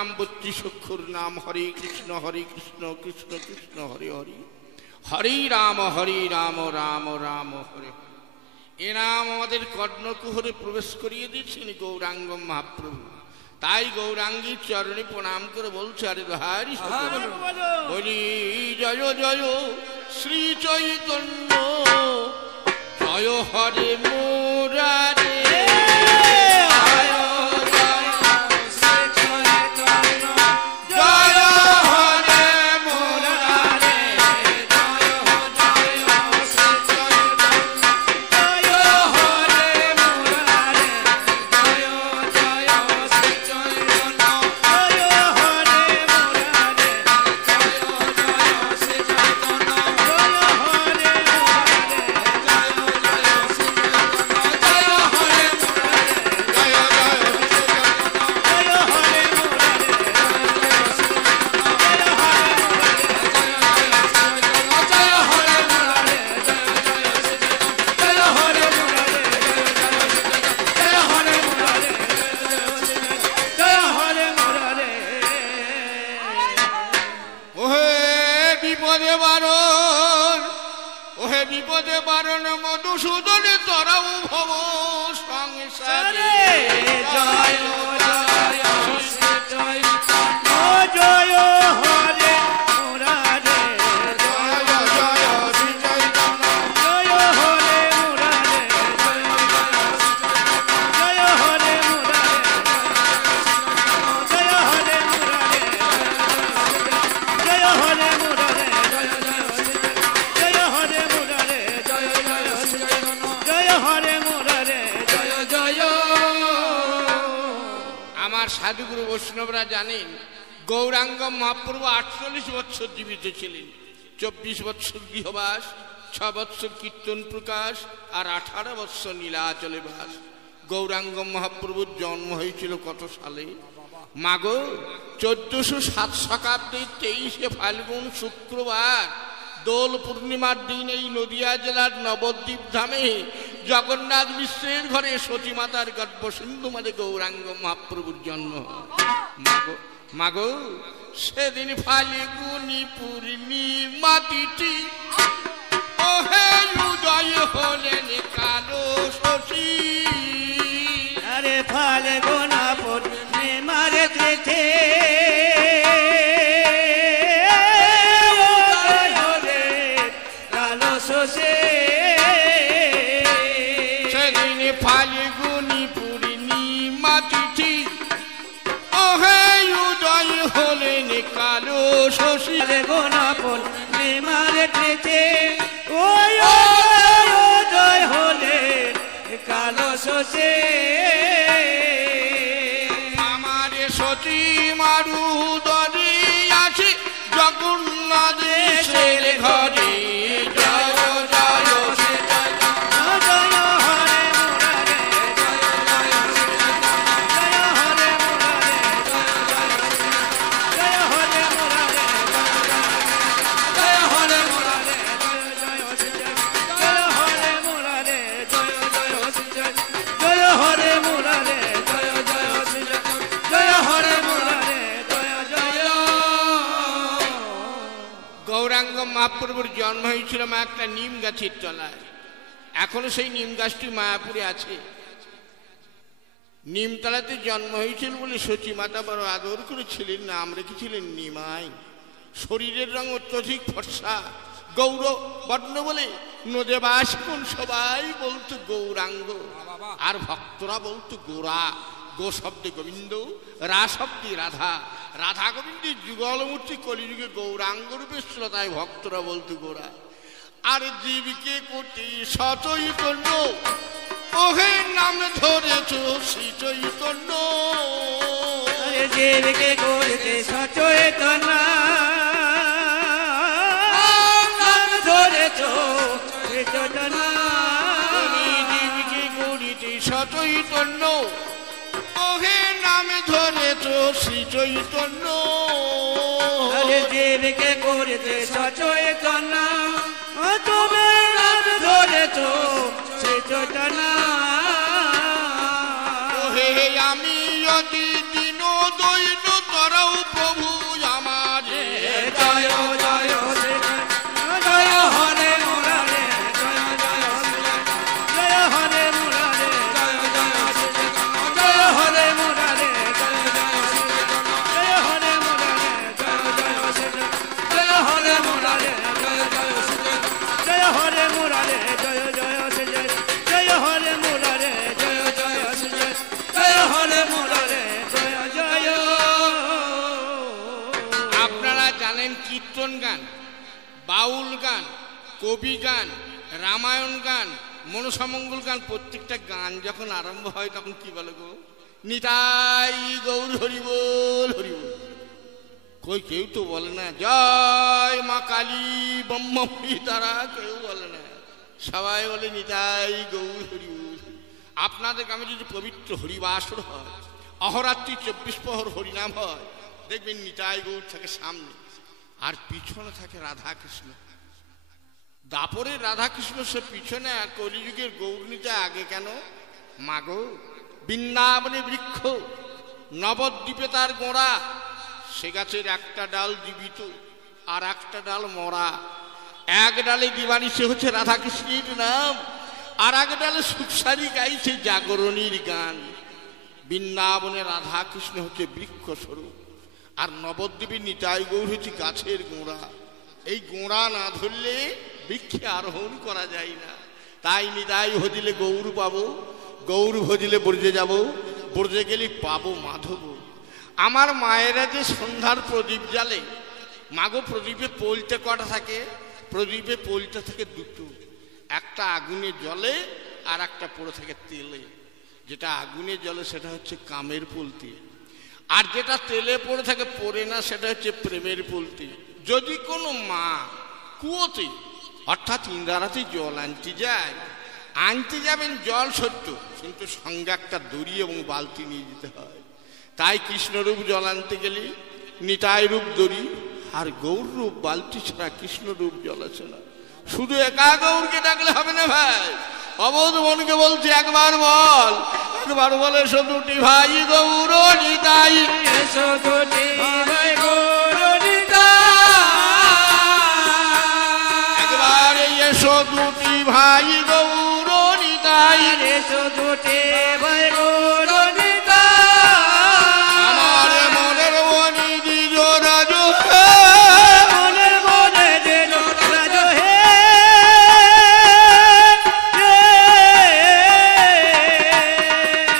নাম 32 অক্ষর নাম হরে কৃষ্ণ কৃষ্ণ কৃষ্ণ হরে হরে, হরে রাম রাম রাম হরে। এ নাম আমাদের কর্ণকুহরে প্রবেশ করিয়ে দিয়েছেন গৌরাঙ্গ মহাপ্রভু। তাই গৌরাঙ্গীর চরণে প্রণাম করে বলছে, আরে হরি বলি জয় জয় শ্রী চৈতন্য, জয় হরে মুরারে। বিপদে বারণ মধুসূদন তরাও ভব সংসারে। জয় জয় জয় জয় হরে মুরারে, জয় জয় শ্রী চৈতন্য, জয় হরে মুরারে, জয় হরে মুরারে, জয় হরে মুরারে, জয় হরে মুরারে, জয় হরে মুরারে, জয় হরে মুরারে, জয় জয়। আমার সাধুগুরু বৈষ্ণবরা জানেন গৌরাঙ্গ মহাপ্রভু 48 বছর জীবিত ছিলেন। 24 বছর গৃহবাস, 6 বছর কীর্তন প্রকাশ আর 18 বছর নীলাচলে বাস। গৌরাঙ্গ মহাপ্রভুর জন্ম হয়েছিল কত সালে? মাগো 1407 শতাব্দীর 23শে ফাল্গুন শুক্রবার দোল পূর্ণিমার দিন এই নদিয়া জেলার নবদ্বীপ ধামে জগন্নাথ মিশ্রের ঘরে সতী মাতার গর্ভ সিন্ধু মাঝে গৌরাঙ্গ মহাপ্রভুর জন্ম। মাগো সেদিন ফাল্গুনি পূর্ণিমা তিথি, ওহে উদয় হলেন কালো শশী। আরে ফাল্গুনা পূর্ণিমার তিথি, সেদিন ফাল্গুনি পূর্ণিমা তিথি, ওহে উদয় হলেন কালো শশী। গোনা পূর্ণিমার তিথি, উদয় হলেন কালো শশী। আমার সতী মারু দরে আছে জগন্নাথের ঘরে। গৌরাঙ্গ মহাপ্রভুর জন্ম হয়েছিল একটা নিম গাছের তলায়। এখনো সেই নিম গাছটি মায়াপুরে আছে। নিমতলাতে জন্ম হয়েছিল বলে সতী মাতা বড় আদর করেছিলেন, নাম রেখেছিলেন নিমাই। শরীরের রং অত্যধিক ফর্সা, গৌর বর্ণ বলে নদেবাসীগণ সবাই বলতো গৌরাঙ্গ, আর ভক্তরা বলতো গোরা। গো শব্দে গোবিন্দ, রা শব্দে রাধা, রাধা গোবিন্দের যুগলমূর্তি কলিযুগে গৌরাঙ্গ রূপে শ্রোতায় ভক্তরা বলতো গোরা। আর জীবকে কোটি সচৈতন্য, ওহে নাম ধরেছ শ্রী চৈতন্য। জীবকে কোটি সচৈতন্য, নাম ধরেছ শ্রী চৈতন্য। জীবকে কোটি সচৈতন্য, ওহে নাম ধরেছ শ্রী চৈতন্য। জীবকে করেছে সচৈতন্য, তুমি নাম ধরেছ শ্রী চৈতন্য। ওহে আমি যদি দিন দৈন তর কীর্তন গান, বাউল গান, কবি গান, রামায়ণ গান, মনসামঙ্গল গান, প্রত্যেকটা গান যখন আরম্ভ হয় তখন কি বলে গো? নিতাই গৌর হরি বল, হরি বল। কই কেউ তো বলে না জয় মা কালী ব্রহ্মপুরী, তারা কেউ বলে না, সবাই বলে নিতাই গৌর হরি বল। আপনাদের গ্রামে যদি পবিত্র হরিবাসর হয়, অহরাত্রি 24 প্রহর হরিনাম হয়, দেখবেন নিতাই গৌর থাকে সামনে আর পিছনে থাকে রাধা কৃষ্ণ। দাপরের রাধা কৃষ্ণ সে পিছনে, কলিযুগের গৌর নিতাই আগে কেন? মাগো বৃন্দাবনে বৃক্ষ, নবদ্বীপে তার গোড়া, সে গাছের একটা ডাল জীবিত আর একটা ডাল মরা। এক ডালে দিবানি সে হচ্ছে রাধা কৃষ্ণের নাম, আর এক ডালে সুখসারি গাইছে জাগরণীর গান। বৃন্দাবনে রাধা কৃষ্ণ হচ্ছে বৃক্ষ স্বরূপ, আর নবদ্বীপে নিতাই গৌর হচ্ছে গাছের গোড়া। এই গোড়া না ধরলে বৃক্ষে আরোহণ করা যায় না। তাই নিতাই ভজিলে গৌর পাবো, গৌর ভজিলে ব্রজে যাব, ব্রজে গেলে পাবো মাধব। আমার মায়েরা যে সন্ধ্যার প্রদীপ জ্বালে, মাগো প্রদীপে পলতে কটা থাকে? প্রদীপে পলতে থাকে দুটো, একটা আগুনে জ্বলে আর একটা পড়ে থাকে তেলে। যেটা আগুনে জ্বলে সেটা হচ্ছে কামের পলতি, আর যেটা তেলে পড়ে থাকে পড়ে না সেটা হচ্ছে প্রেমের পলতি। যদি কোনো মা কুয়োতে অর্থাৎ ইন্দ্রারাতে জল আনতে যায়, আনতে যাবেন জল সত্য, কিন্তু সঙ্গে একটা দড়ি এবং বালতি নিয়ে যেতে হয়। তাই কৃষ্ণরূপ জল আনতে গেলে নিতাই রূপ দড়ি, আর গৌর রূপ বালতি ছাড়া কৃষ্ণরূপ জল আছে না। শুধু একা গৌরকে ডাকলে হবে না ভাই, অবোধ মনকে বলছে একবার বল, একবার বলে এসো দুটি ভাই গৌর নিতাই, এসো দুটি ভাই গৌর নিতাই, একবার এসো দুটি ভাই গৌর নিতাই, এসো দুটি ভাই গৌর নিতাই। আমার মনের মনি দিজ রাজ, মনের মনে দিজ রাজ হে,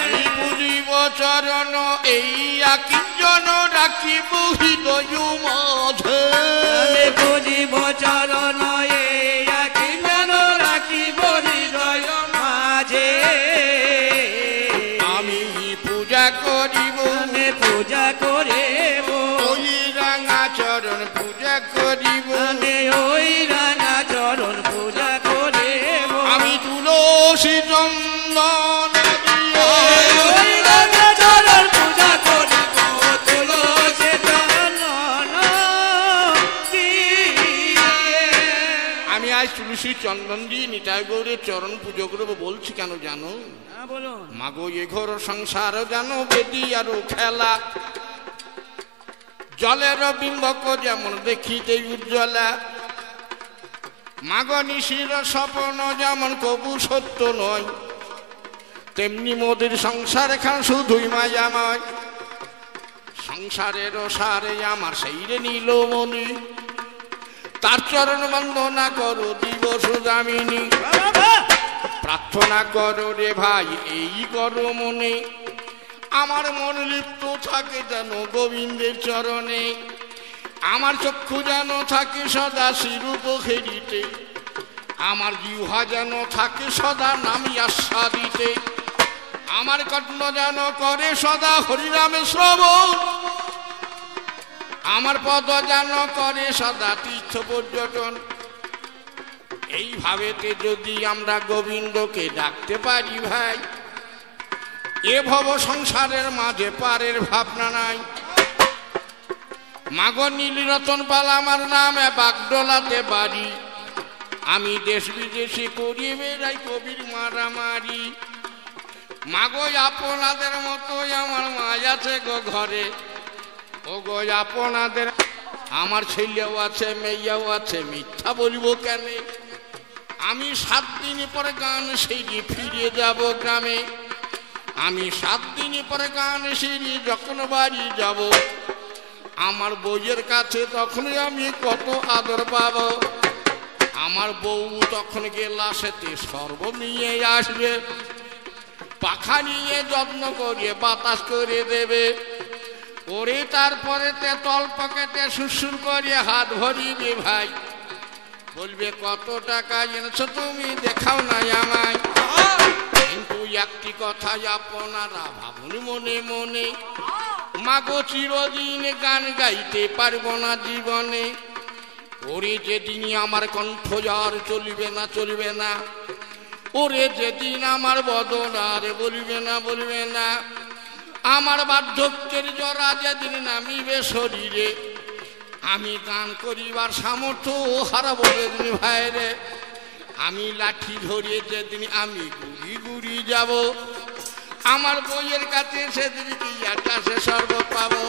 আমি পুজিব চরণ এই আকিঞ্জন রাখিব হৃদয় মাঝে, আমি পুজিব চরণ এই আকিঞ্জন রাখিব হৃদয় মাঝে, আমি পূজা করিব, আমি পূজা করিব ওই রাঙা চরণ পূজা করিব, আমি ওই রাঙা চরণ পূজা করিব, আমি তুলসী চন্দন দিয়ে ওই রাঙা চরণ পূজা করিব, তুলসী চন্দন দিয়ে। আমি আজ তুলসী চন্দন দিয়ে নিতাই গৌরের চরণ পুজো করবো। বলছি কেন জানো? মাগো এ ঘর সংসার জানো বেদি আরো খেলা, জলের বিম্বক যেমন দেখিতে উজ্জ্বলা, মাগো নিশির স্বপ্ন যেমন কবু সত্য নয়, তেমনি মোদের সংসার খান শুধুই মায়াময়। সংসারের সারে আমার সেই রে নীলমণি, তার চরণ বন্দনা করো দিবস যামিনী, প্রার্থনা করো রে ভাই এই করো মনে, আমার মন লিপ্ত থাকে যেন গোবিন্দের চরণে, আমার চক্ষু যেন থাকে সদা শিরূপ খেরিতে, আমার জিহ্বা যেন থাকে সদা নামি আস্বাদিতে, আমার কর্ণ যেন করে সদা হরিনামে শ্রবণ, আমার পদ যেন করে সদা তীর্থ পর্যটন। এইভাবেতে যদি আমরা গোবিন্দকে ডাকতে পারি ভাই, এ ভব সংসারের মাঝে পারের ভাবনা নাই। মাগো নীলরতন পাল আমার নামে বাগডোলাতে বাড়ি, আমি দেশ বিদেশে করি বেড়াই কবির মারামারি। মাগো আপনাদের মতোই আমার মা আছে গো ঘরে, ও গো আপনাদের আমার ছেলেও আছে মেয়েও আছে, মিথ্যা বলিব কেন? আমি 7 দিন পরে গান সেরি ফিরে যাব গ্রামে, আমি 7 দিন পরে গান সেরি যখন বাড়ি যাব, আমার বউয়ের কাছে তখনই আমি কত আদর পাব। আমার বউ তখন গেলা সেতে সর্ব নিয়ে আসবে, পাখা নিয়ে যত্ন করে বাতাস করে দেবে। ওরে তারপরে তল পকেটে সুসুর করে হাত ভরিবে ভাই, বলবে কত টাকা এনেছো তুমি দেখাও না আমায়। কিন্তু একটি কথাই আপনারা ভাবুন মনে মনে, মাগো চিরদিন গান গাইতে পারবো না জীবনে। ওরে যেদিন আমার কণ্ঠ আর চলবে না চলবে না, ওরে যেদিন আমার বদন আর বলবে না বলবে না, আমার বার্ধক্যের জরা যেদিন নামিবে শরীরে, আমি গান করিবার সামর্থ্য হারাবো যেদিন ভাইরে। আমি লাঠি ধরে যেদিন আমি গুড়ি গুড়ি যাব, আমার বইয়ের কাছে সেদিন কি আকাশে স্বর্গ পাবো।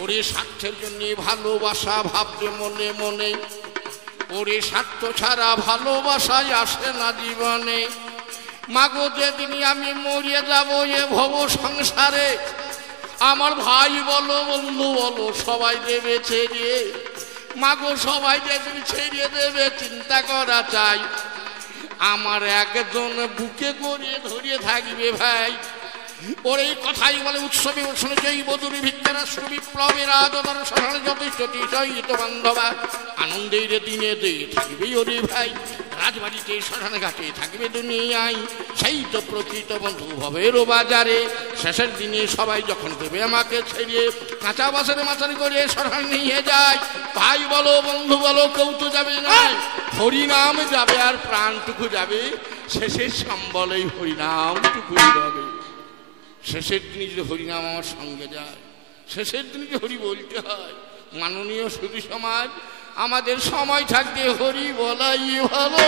ওরে স্বার্থের জন্য ভালোবাসা ভাববে মনে মনে, ওরে স্বার্থ ছাড়া ভালোবাসায় আসে না জীবনে। মাগো যেদিন আমি মরিয়ে যাব এ ভব সংসারে, আমার ভাই বলো বন্ধু বলো সবাই দেবে ছেড়ে। মাগো সবাই যেদিন ছেড়ে দেবে চিন্তা করা চাই, আমার একজন বুকে করে ধরে থাকবে ভাই। ওর এই কথাই বলে উৎসবে উৎসবে জয়ী বধুর ভিক্ষারা সুবিপ্লবের আদর সরণে যথেষ্ট সহিত বান্ধবা, আনন্দের দিনে দিয়ে থাকবে ওরে ভাই। রাজবাড়িতে শ্মশান ঘাটে থাকবে দুনিয়ায়, সেই তো প্রকৃত বন্ধু ভবেরও বাজারে। শেষের দিনে সবাই যখন দেবে আমাকে ছেড়ে, কাঁচা বাসের মাথার করে শ্মশান নিয়ে যায়। ভাই বলো বন্ধু বলো কেউ তো যাবে না, হরিনাম যাবে আর প্রাণটুকু যাবে, শেষের সম্বলেই হরিনামটুকুই যাবে। শেষের দিনে যদি হরিনাম আমার সঙ্গে যায়, শেষের দিনে যে হরি বলতে হয়। মাননীয় সুধী সমাজ, আমাদের সময় থাকতে হরি বলাই ভালো,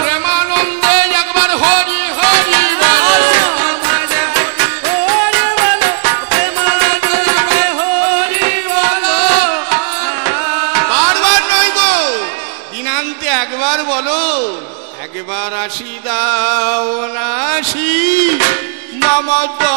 প্রেমানন্দে একবার হরি হরি বারবার নয় গো, দিনান্তে একবার বলো, একবার আসি দাও নাসি মমতা